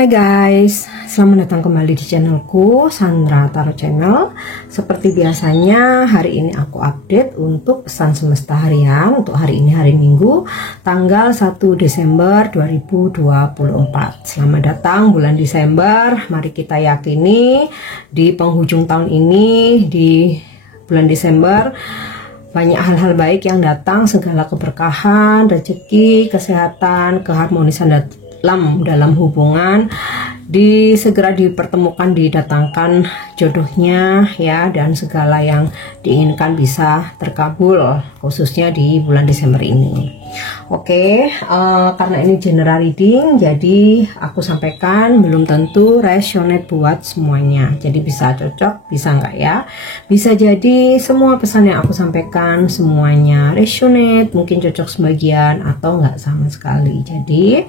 Hai guys, selamat datang kembali di channelku Sandra Tarot Channel. Seperti biasanya hari ini aku update untuk pesan semesta harian untuk hari ini, hari Minggu tanggal 1 Desember 2024. Selamat datang bulan Desember. Mari kita yakini di penghujung tahun ini, di bulan Desember banyak hal-hal baik yang datang, segala keberkahan, rezeki, kesehatan, keharmonisan dalam hubungan segera dipertemukan, didatangkan jodohnya ya, dan segala yang diinginkan bisa terkabul khususnya di bulan Desember ini. Oke, karena ini general reading, jadi aku sampaikan belum tentu resonate buat semuanya, jadi bisa cocok bisa enggak ya, bisa jadi semua pesan yang aku sampaikan semuanya resonate, mungkin cocok sebagian atau enggak sama sekali. Jadi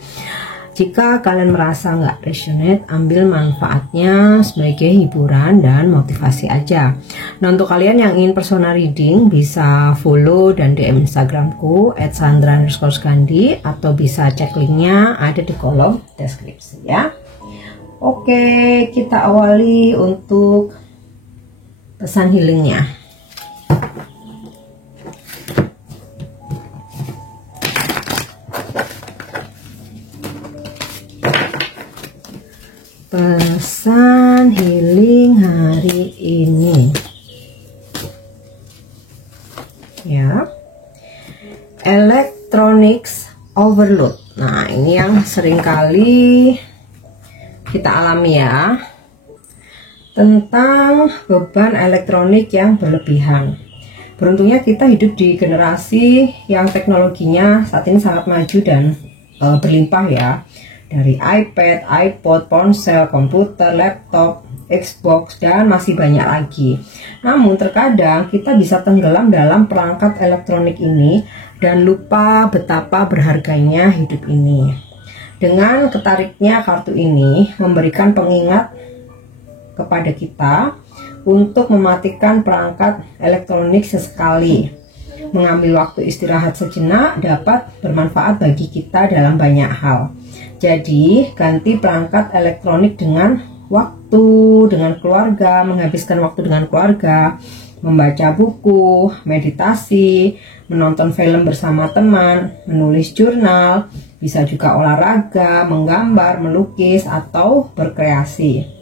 jika kalian merasa nggak resonate, ambil manfaatnya sebagai hiburan dan motivasi aja. Nah, untuk kalian yang ingin personal reading bisa follow dan DM Instagramku @sandra_gandhi atau bisa cek linknya ada di kolom deskripsi ya. Oke, kita awali untuk pesan healingnya. Pesan healing hari ini ya, electronics overload. Nah, ini yang seringkali kita alami ya, tentang beban elektronik yang berlebihan. Beruntungnya kita hidup di generasi yang teknologinya saat ini sangat maju dan berlimpah ya. Dari iPad, iPod, ponsel, komputer, laptop, Xbox, dan masih banyak lagi. Namun terkadang kita bisa tenggelam dalam perangkat elektronik ini dan lupa betapa berharganya hidup ini. Dengan ketariknya kartu ini memberikan pengingat kepada kita untuk mematikan perangkat elektronik sesekali. Mengambil waktu istirahat sejenak dapat bermanfaat bagi kita dalam banyak hal. Jadi, ganti perangkat elektronik dengan waktu, dengan keluarga, menghabiskan waktu dengan keluarga, membaca buku, meditasi, menonton film bersama teman, menulis jurnal, bisa juga olahraga, menggambar, melukis, atau berkreasi.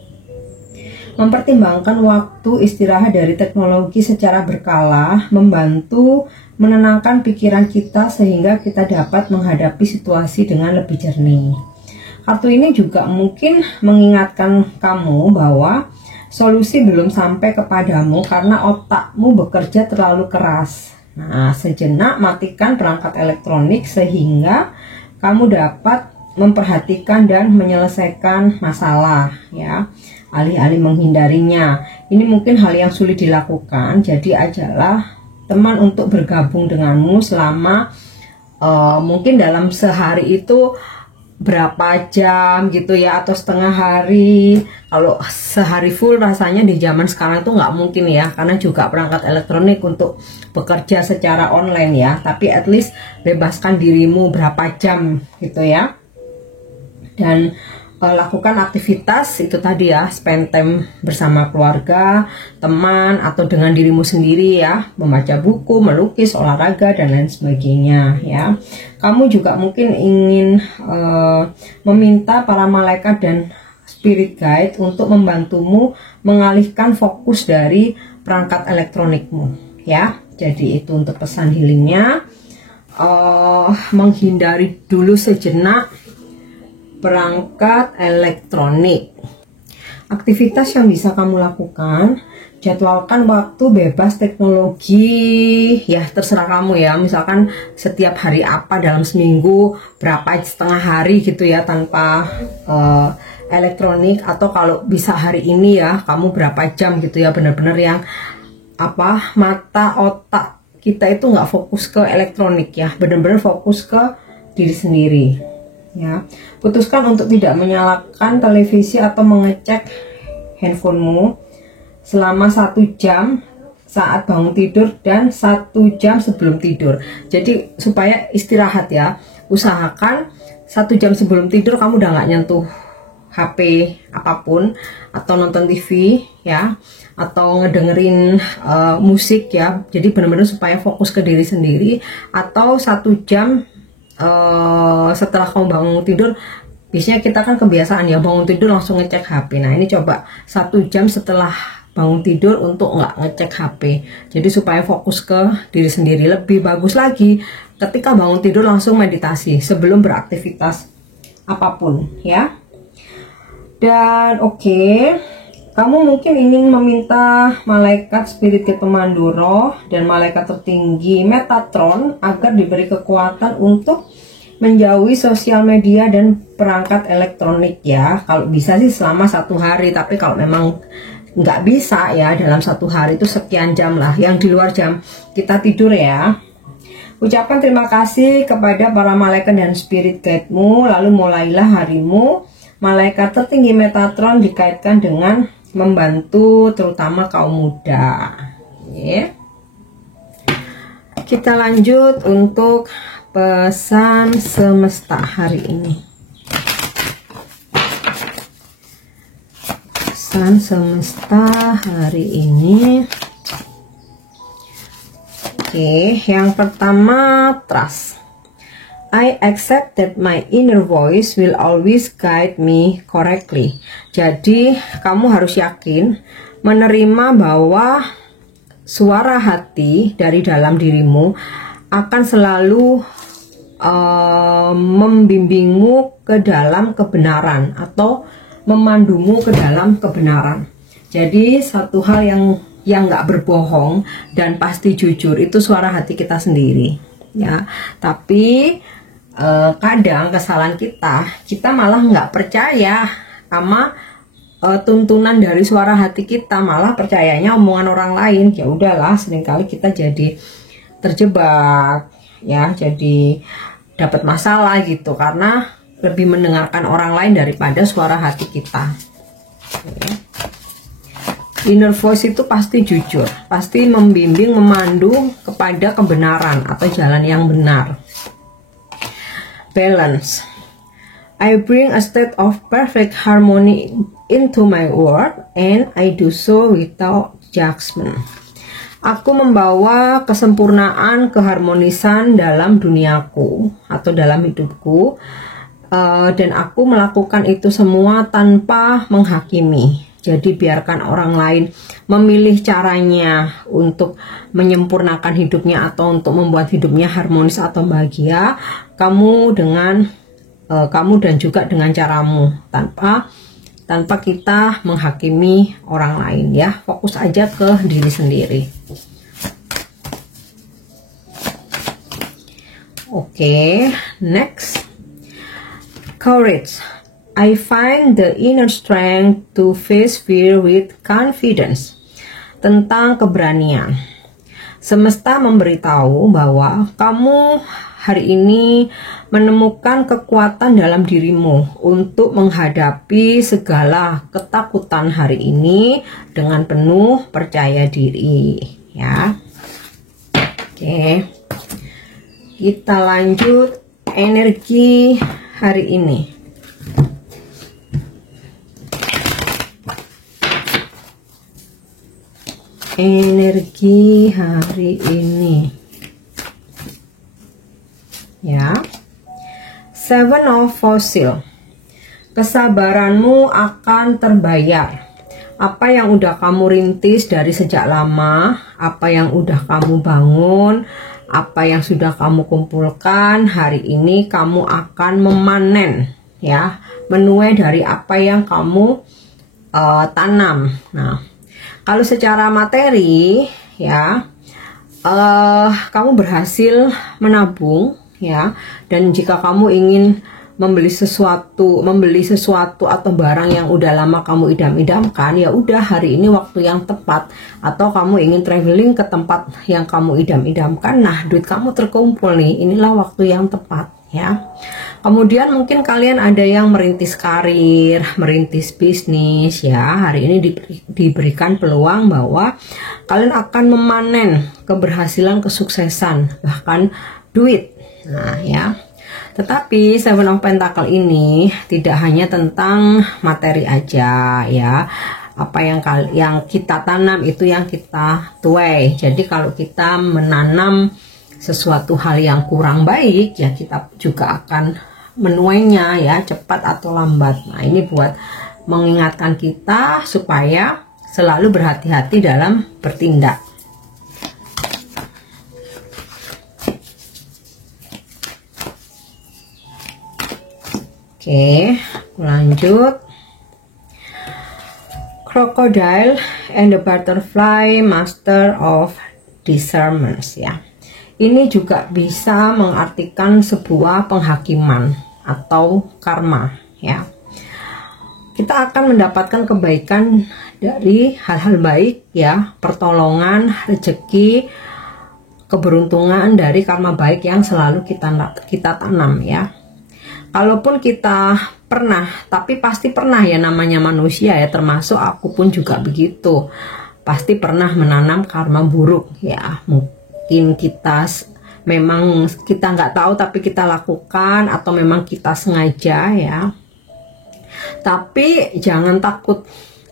Mempertimbangkan waktu istirahat dari teknologi secara berkala membantu menenangkan pikiran kita sehingga kita dapat menghadapi situasi dengan lebih jernih. Kartu ini juga mungkin mengingatkan kamu bahwa solusi belum sampai kepadamu karena otakmu bekerja terlalu keras. Nah, sejenak matikan perangkat elektronik sehingga kamu dapat memperhatikan dan menyelesaikan masalah ya, alih-alih menghindarinya. Ini mungkin hal yang sulit dilakukan, jadi ajalah teman untuk bergabung denganmu selama mungkin dalam sehari itu berapa jam gitu ya, atau setengah hari. Kalau sehari full rasanya di zaman sekarang itu nggak mungkin ya, karena juga perangkat elektronik untuk bekerja secara online ya, tapi at least bebaskan dirimu berapa jam gitu ya, dan lakukan aktivitas itu tadi ya, spend time bersama keluarga, teman, atau dengan dirimu sendiri ya, membaca buku, melukis, olahraga, dan lain sebagainya ya. Kamu juga mungkin ingin meminta para malaikat dan spirit guide untuk membantumu mengalihkan fokus dari perangkat elektronikmu ya. Jadi itu untuk pesan healingnya, menghindari dulu sejenak perangkat elektronik. Aktivitas yang bisa kamu lakukan, jadwalkan waktu bebas teknologi ya, terserah kamu ya. Misalkan setiap hari apa dalam seminggu, berapa setengah hari gitu ya tanpa elektronik, atau kalau bisa hari ini ya kamu berapa jam gitu ya, bener-bener yang apa, mata otak kita itu nggak fokus ke elektronik ya, bener-bener fokus ke diri sendiri ya. Putuskan untuk tidak menyalakan televisi atau mengecek handphonemu selama 1 jam saat bangun tidur dan 1 jam sebelum tidur. Jadi supaya istirahat ya, usahakan 1 jam sebelum tidur kamu udah nggak nyentuh HP apapun, atau nonton TV ya, atau ngedengerin musik ya. Jadi benar-benar supaya fokus ke diri sendiri. Atau 1 jam setelah kamu bangun tidur, biasanya kita kan kebiasaan ya bangun tidur langsung ngecek HP. Nah ini coba 1 jam setelah bangun tidur untuk nggak ngecek HP. Jadi supaya fokus ke diri sendiri. Lebih bagus lagi ketika bangun tidur langsung meditasi sebelum beraktivitas apapun ya. Dan oke, kamu mungkin ingin meminta malaikat spirit pemandu roh dan malaikat tertinggi Metatron agar diberi kekuatan untuk menjauhi sosial media dan perangkat elektronik ya. Kalau bisa sih selama 1 hari, tapi kalau memang nggak bisa ya, dalam 1 hari itu sekian jam lah, yang di luar jam kita tidur ya. Ucapkan terima kasih kepada para malaikat dan spirit guide-mu, lalu mulailah harimu. Malaikat tertinggi Metatron dikaitkan dengan membantu terutama kaum muda ya. Kita lanjut untuk pesan semesta hari ini. Pesan semesta hari ini. Oke, yang pertama, trust. I accept that my inner voice will always guide me correctly. Jadi, kamu harus yakin menerima bahwa suara hati dari dalam dirimu akan selalu membimbingmu ke dalam kebenaran atau memandumu ke dalam kebenaran. Jadi, satu hal yang nggak berbohong dan pasti jujur itu suara hati kita sendiri ya. Tapi kadang kesalahan kita malah nggak percaya sama tuntunan dari suara hati kita, malah percayanya omongan orang lain. Ya udahlah, seringkali kita jadi terjebak ya, jadi dapat masalah gitu karena lebih mendengarkan orang lain daripada suara hati kita. Inner voice itu pasti jujur, pasti membimbing, memandu kepada kebenaran atau jalan yang benar. Balance. I bring a state of perfect harmony into my world and I do so without judgment. Aku membawa kesempurnaan, keharmonisan dalam duniaku atau dalam hidupku, dan aku melakukan itu semua tanpa menghakimi. Jadi biarkan orang lain memilih caranya untuk menyempurnakan hidupnya atau untuk membuat hidupnya harmonis atau bahagia. Kamu dan juga dengan caramu, tanpa kita menghakimi orang lain ya. Fokus aja ke diri sendiri. Oke, next. Courage. I find the inner strength to face fear with confidence. Tentang keberanian. Semesta memberitahu bahwa kamu hari ini menemukan kekuatan dalam dirimu untuk menghadapi segala ketakutan hari ini dengan penuh percaya diri ya. Oke. Kita lanjut energi hari ini. Energi hari ini ya. Seven of Fossil. Kesabaranmu akan terbayar. Apa yang udah kamu rintis dari sejak lama, apa yang udah kamu bangun, apa yang sudah kamu kumpulkan, hari ini kamu akan memanen ya, menuai dari apa yang kamu tanam. Nah, kalau secara materi ya, kamu berhasil menabung ya, dan jika kamu ingin membeli sesuatu atau barang yang udah lama kamu idam-idamkan, ya udah hari ini waktu yang tepat. Atau kamu ingin traveling ke tempat yang kamu idam-idamkan, nah duit kamu terkumpul nih, inilah waktu yang tepat ya. Kemudian mungkin kalian ada yang merintis karir, merintis bisnis ya. Hari ini diberikan peluang bahwa kalian akan memanen keberhasilan, kesuksesan, bahkan duit. Nah ya, Tetapi Seven of Pentacle ini tidak hanya tentang materi aja ya. Apa yang kita tanam itu yang kita tuai. Jadi kalau kita menanam sesuatu hal yang kurang baik, ya kita juga akan menuainya ya, cepat atau lambat. Nah, ini buat mengingatkan kita supaya selalu berhati-hati dalam bertindak. Oke, lanjut. Crocodile and the Butterfly, Master of Discernment ya. Ini juga bisa mengartikan sebuah penghakiman atau karma ya. Kita akan mendapatkan kebaikan dari hal-hal baik ya, pertolongan, rezeki, keberuntungan dari karma baik yang selalu kita tanam ya. Kalaupun kita pernah, tapi pasti pernah ya, namanya manusia ya, termasuk aku pun juga begitu. Pasti pernah menanam karma buruk ya. Mungkin kita memang kita nggak tahu tapi kita lakukan, atau memang kita sengaja ya. Tapi jangan takut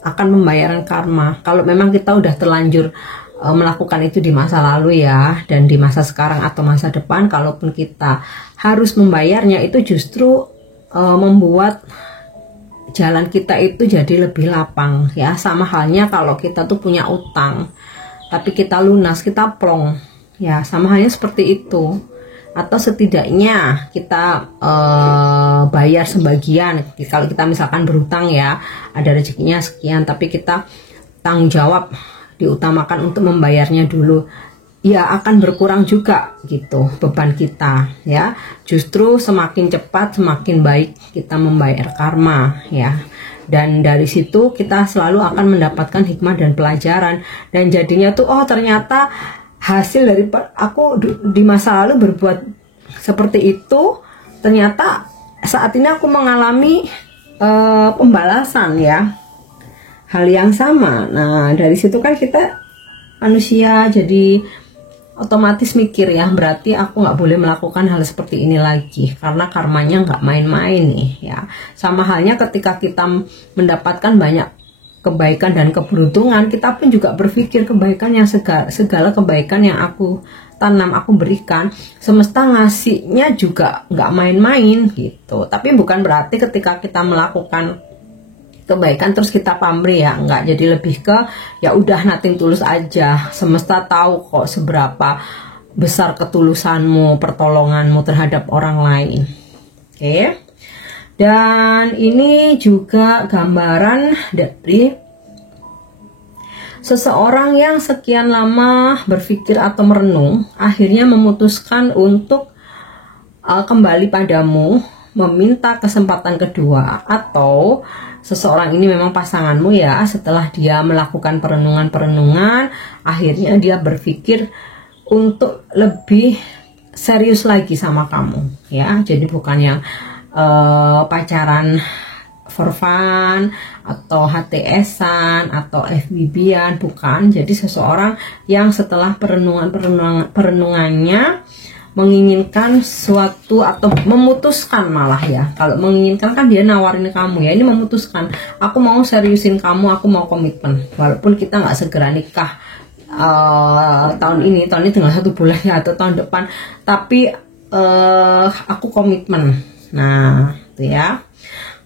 akan pembayaran karma. Kalau memang kita udah terlanjur melakukan itu di masa lalu ya, dan di masa sekarang atau masa depan, kalaupun kita harus membayarnya, itu justru membuat jalan kita itu jadi lebih lapang ya. Sama halnya kalau kita tuh punya utang tapi kita lunas, kita plong ya, sama halnya seperti itu. Atau setidaknya kita bayar sebagian. Kalau kita misalkan berhutang ya, ada rezekinya sekian, tapi kita tanggung jawab, diutamakan untuk membayarnya dulu, ya akan berkurang juga gitu beban kita ya. Justru semakin cepat semakin baik kita membayar karma ya. Dan dari situ kita selalu akan mendapatkan hikmah dan pelajaran, dan jadinya tuh, oh ternyata hasil dari aku di masa lalu berbuat seperti itu, ternyata saat ini aku mengalami pembalasan ya, hal yang sama. Nah, dari situ kan kita manusia jadi otomatis mikir ya, berarti aku nggak boleh melakukan hal seperti ini lagi, karena karmanya nggak main-main nih ya. Sama halnya ketika kita mendapatkan banyak kebaikan dan keberuntungan, kita pun juga berpikir kebaikan yang segala kebaikan yang aku tanam, aku berikan, semesta ngasihnya juga nggak main-main gitu. Tapi bukan berarti ketika kita melakukan kebaikan terus kita pamrih ya, enggak. Jadi lebih ke ya udah nothing tulus aja, semesta tahu kok seberapa besar ketulusanmu, pertolonganmu terhadap orang lain. Oke. Dan ini juga gambaran dari seseorang yang sekian lama berpikir atau merenung, akhirnya memutuskan untuk kembali padamu, meminta kesempatan kedua. Atau seseorang ini memang pasanganmu ya, setelah dia melakukan perenungan-perenungan, akhirnya dia berpikir untuk lebih serius lagi sama kamu ya. Jadi bukan yang pacaran for fun atau HTS-an atau FWB-an, bukan. Jadi seseorang yang setelah perenungannya menginginkan suatu, atau memutuskan malah ya. Kalau menginginkan kan dia nawarin kamu ya, ini memutuskan, aku mau seriusin kamu, aku mau komitmen, walaupun kita nggak segera nikah tahun ini tinggal 1 bulan ya, atau tahun depan, tapi aku komitmen. Nah itu ya.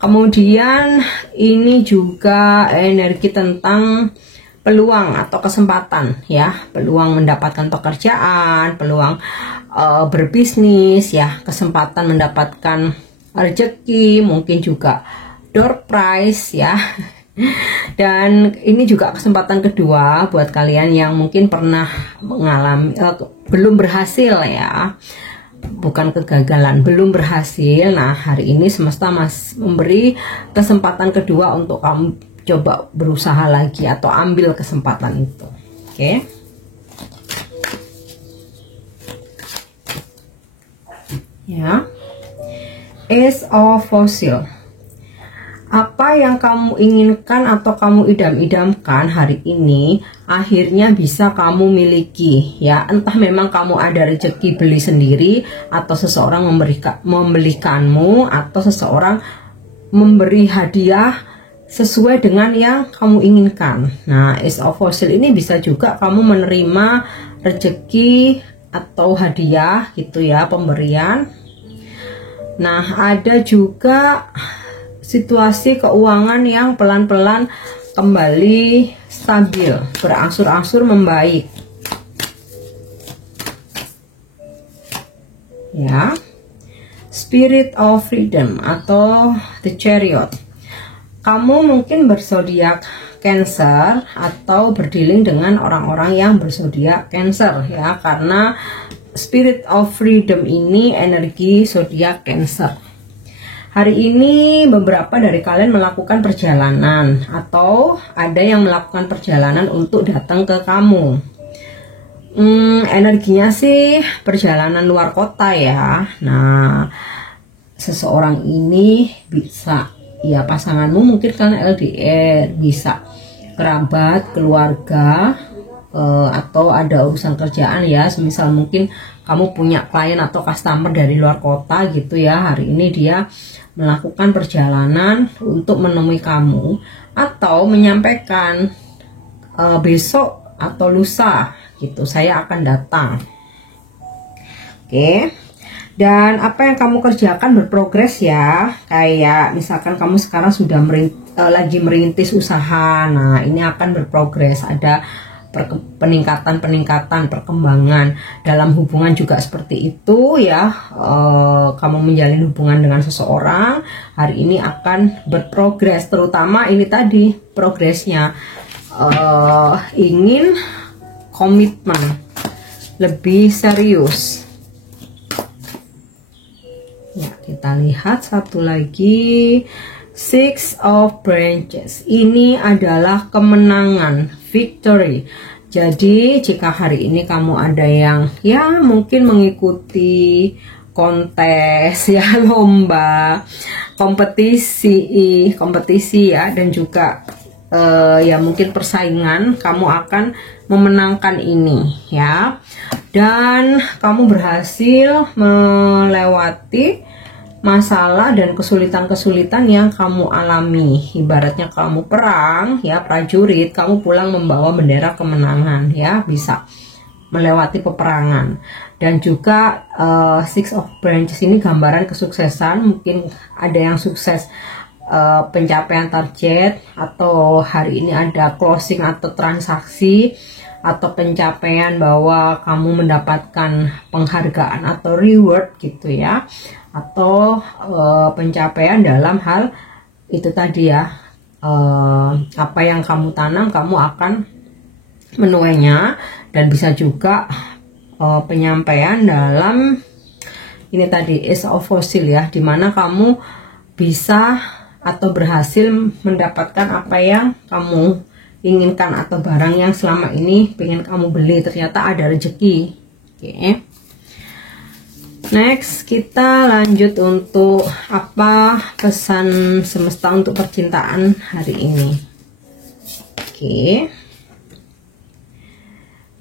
Kemudian ini juga energi tentang peluang atau kesempatan ya, peluang mendapatkan pekerjaan, peluang berbisnis ya, kesempatan mendapatkan rezeki, mungkin juga door prize ya. Dan ini juga kesempatan kedua buat kalian yang mungkin pernah mengalami belum berhasil ya, bukan kegagalan, belum berhasil. Nah hari ini semesta memberi kesempatan kedua untuk kamu coba berusaha lagi atau ambil kesempatan itu. Oke. Ya. Ace of Fossil. apa yang kamu inginkan atau kamu idam-idamkan hari ini akhirnya bisa kamu miliki ya. Entah memang kamu ada rezeki beli sendiri, atau seseorang membelikanmu, atau seseorang memberi hadiah sesuai dengan yang kamu inginkan. Nah, Ace of Fossil ini bisa juga kamu menerima rezeki atau hadiah gitu ya, pemberian. Nah, ada juga situasi keuangan yang pelan-pelan kembali stabil, berangsur-angsur membaik. Ya. Spirit of Freedom atau The Chariot. Kamu mungkin berzodiak Cancer atau berdealing dengan orang-orang yang berzodiak Cancer ya, karena Spirit of Freedom ini energi zodiak Cancer. Hari ini beberapa dari kalian melakukan perjalanan, atau ada yang melakukan perjalanan untuk datang ke kamu. Energinya sih perjalanan luar kota ya. Nah, seseorang ini bisa ya pasanganmu, mungkin kalian LDR, bisa kerabat, keluarga, atau ada urusan kerjaan ya. Semisal mungkin kamu punya klien atau customer dari luar kota gitu ya. Hari ini dia melakukan perjalanan untuk menemui kamu, atau menyampaikan besok atau lusa gitu saya akan datang. Oke. Dan apa yang kamu kerjakan berprogres ya. Kayak misalkan kamu sekarang sudah lagi merintis usaha. Nah, ini akan berprogres, ada peningkatan, perkembangan dalam hubungan juga seperti itu ya. Kamu menjalin hubungan dengan seseorang, hari ini akan berprogres, terutama ini tadi progresnya ingin komitmen lebih serius ya. Kita lihat satu lagi, Six of Branches. Ini adalah kemenangan, victory. Jadi jika hari ini kamu ada yang ya mungkin mengikuti kontes ya, lomba, kompetisi ya, dan juga ya mungkin persaingan, kamu akan memenangkan ini ya. Dan kamu berhasil melewati masalah dan kesulitan-kesulitan yang kamu alami. Ibaratnya kamu perang ya, prajurit, kamu pulang membawa bendera kemenangan ya, bisa melewati peperangan. Dan juga Six of Branches ini gambaran kesuksesan. Mungkin ada yang sukses pencapaian target, atau hari ini ada closing atau transaksi, atau pencapaian bahwa kamu mendapatkan penghargaan atau reward gitu ya, atau pencapaian dalam hal itu tadi ya, apa yang kamu tanam kamu akan menuainya. Dan bisa juga penyampaian dalam ini tadi Ace of Fossil ya, dimana kamu bisa atau berhasil mendapatkan apa yang kamu inginkan, atau barang yang selama ini pengen kamu beli ternyata ada rezeki. Oke. Next, kita lanjut untuk apa pesan semesta untuk percintaan hari ini. Oke.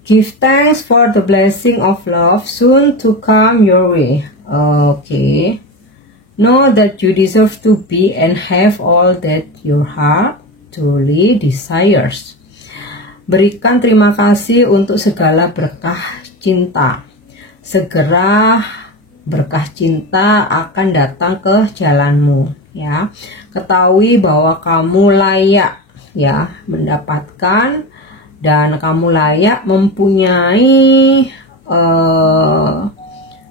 Give thanks for the blessing of love soon to come your way. Oke. Know that you deserve to be and have all that your heart truly desires. Berikan terima kasih untuk segala berkah cinta. Segera berkah cinta akan datang ke jalanmu ya. Ketahui bahwa kamu layak ya mendapatkan, dan kamu layak mempunyai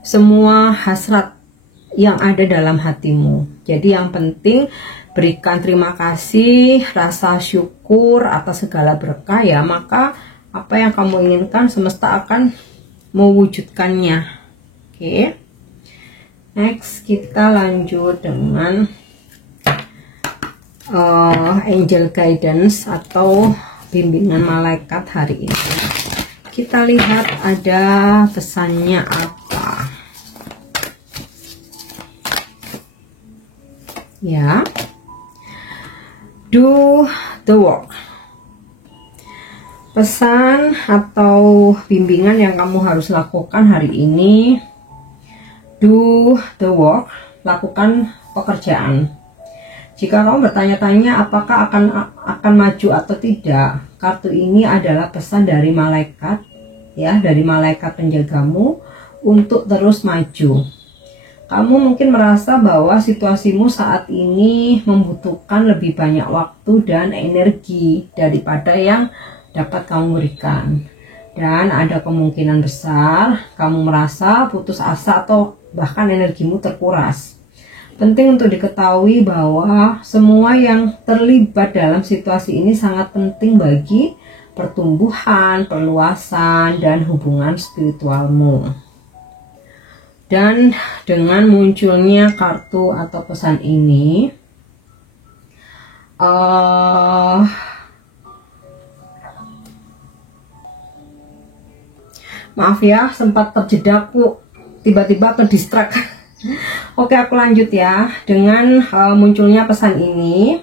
semua hasrat yang ada dalam hatimu. Jadi yang penting berikan terima kasih, rasa syukur atas segala berkah ya, maka apa yang kamu inginkan semesta akan mewujudkannya. Oke. Next, kita lanjut dengan angel guidance atau bimbingan malaikat hari ini. Kita lihat ada pesannya apa. Ya. Do the work. Pesan atau bimbingan yang kamu harus lakukan hari ini, do the work, lakukan pekerjaan. Jika kamu bertanya-tanya apakah akan maju atau tidak, kartu ini adalah pesan dari malaikat, ya, dari malaikat penjagamu untuk terus maju. Kamu mungkin merasa bahwa situasimu saat ini membutuhkan lebih banyak waktu dan energi daripada yang dapat kamu berikan, dan ada kemungkinan besar kamu merasa putus asa atau bahkan energimu terkuras. Penting untuk diketahui bahwa semua yang terlibat dalam situasi ini sangat penting bagi pertumbuhan, perluasan, dan hubungan spiritualmu. Dan dengan munculnya kartu atau pesan ini, maaf ya, sempat terjeda, tiba-tiba ke distract. Oke, aku lanjut ya. Dengan munculnya pesan ini,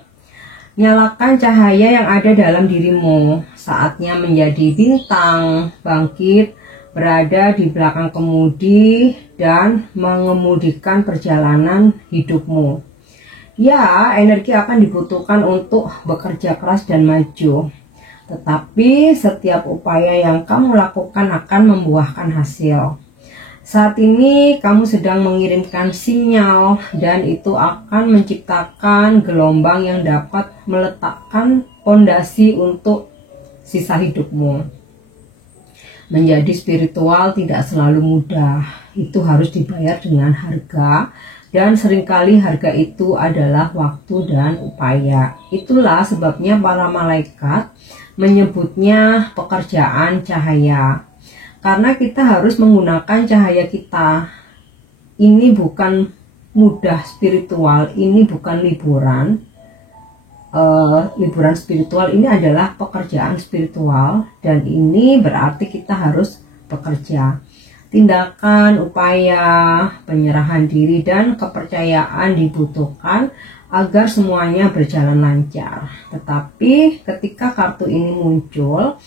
nyalakan cahaya yang ada dalam dirimu. Saatnya menjadi bintang, bangkit, berada di belakang kemudi, dan mengemudikan perjalanan hidupmu. Ya, energi akan dibutuhkan untuk bekerja keras dan maju. Tetapi setiap upaya yang kamu lakukan akan membuahkan hasil. Saat ini kamu sedang mengirimkan sinyal, dan itu akan menciptakan gelombang yang dapat meletakkan fondasi untuk sisa hidupmu. Menjadi spiritual tidak selalu mudah. Itu harus dibayar dengan harga, dan seringkali harga itu adalah waktu dan upaya. Itulah sebabnya para malaikat menyebutnya pekerjaan cahaya, karena kita harus menggunakan cahaya kita. Ini bukan mudah spiritual, ini bukan liburan. Liburan spiritual ini adalah pekerjaan spiritual, dan ini berarti kita harus bekerja. Tindakan, upaya, penyerahan diri, dan kepercayaan dibutuhkan agar semuanya berjalan lancar. Tetapi ketika kartu ini muncul,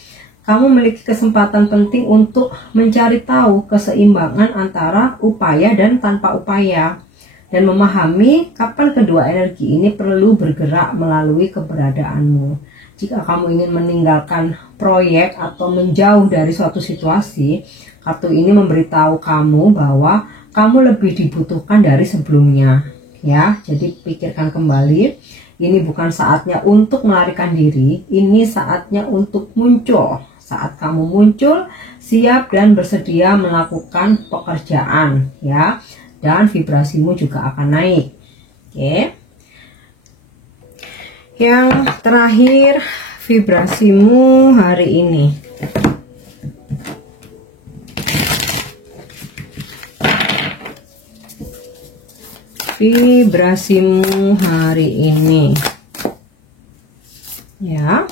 kamu memiliki kesempatan penting untuk mencari tahu keseimbangan antara upaya dan tanpa upaya, dan memahami kapan kedua energi ini perlu bergerak melalui keberadaanmu. Jika kamu ingin meninggalkan proyek atau menjauh dari suatu situasi, kartu ini memberitahu kamu bahwa kamu lebih dibutuhkan dari sebelumnya. Ya, jadi pikirkan kembali, ini bukan saatnya untuk melarikan diri, ini saatnya untuk muncul. Saat kamu muncul, siap dan bersedia melakukan pekerjaan, ya, dan vibrasimu juga akan naik. Oke. Yang terakhir, vibrasimu hari ini. Vibrasimu hari ini, ya.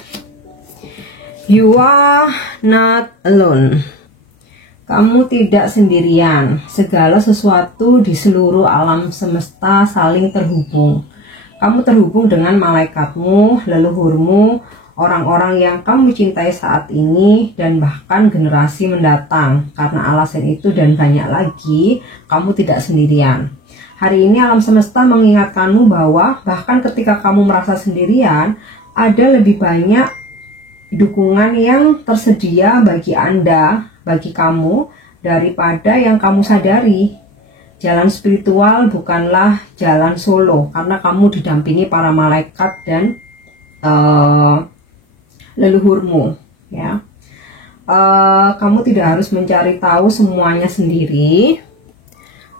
You are not alone. Kamu tidak sendirian. Segala sesuatu di seluruh alam semesta saling terhubung. Kamu terhubung dengan malaikatmu, leluhurmu, orang-orang yang kamu cintai saat ini, dan bahkan generasi mendatang. Karena alasan itu dan banyak lagi, kamu tidak sendirian. Hari ini alam semesta mengingatkanmu bahwa bahkan ketika kamu merasa sendirian, ada lebih banyak dukungan yang tersedia bagi Anda, bagi kamu, daripada yang kamu sadari. Jalan spiritual bukanlah jalan solo, karena kamu didampingi para malaikat dan leluhurmu, ya. Kamu tidak harus mencari tahu semuanya sendiri,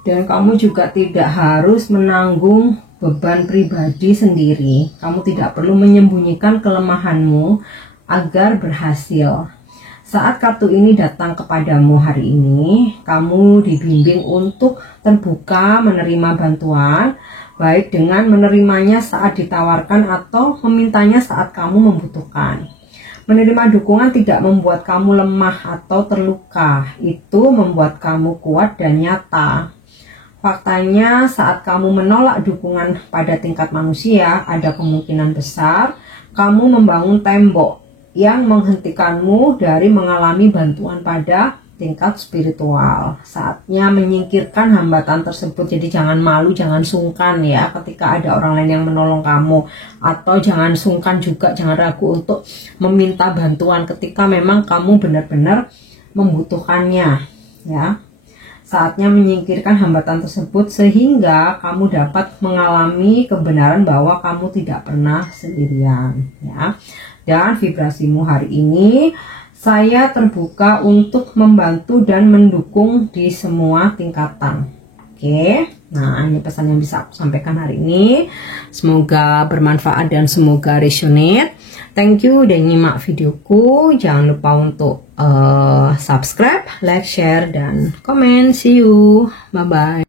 dan kamu juga tidak harus menanggung beban pribadi sendiri. Kamu tidak perlu menyembunyikan kelemahanmu agar berhasil. Saat kartu ini datang kepadamu hari ini, kamu dibimbing untuk terbuka menerima bantuan, baik dengan menerimanya saat ditawarkan atau memintanya saat kamu membutuhkan. Menerima dukungan tidak membuat kamu lemah atau terluka, itu membuat kamu kuat dan nyata. Faktanya saat kamu menolak dukungan pada tingkat manusia, ada kemungkinan besar kamu membangun tembok yang menghentikanmu dari mengalami bantuan pada tingkat spiritual. Saatnya menyingkirkan hambatan tersebut. Jadi jangan malu, jangan sungkan ya ketika ada orang lain yang menolong kamu. Atau jangan sungkan juga, jangan ragu untuk meminta bantuan ketika memang kamu benar-benar membutuhkannya ya. Saatnya menyingkirkan hambatan tersebut sehingga kamu dapat mengalami kebenaran bahwa kamu tidak pernah sendirian ya. Dan vibrasimu hari ini, saya terbuka untuk membantu dan mendukung di semua tingkatan. Oke, nah ini pesan yang bisa aku sampaikan hari ini. Semoga bermanfaat dan semoga resonate. Thank you udah nyimak videoku. Jangan lupa untuk subscribe, like, share, dan komen. See you. Bye-bye.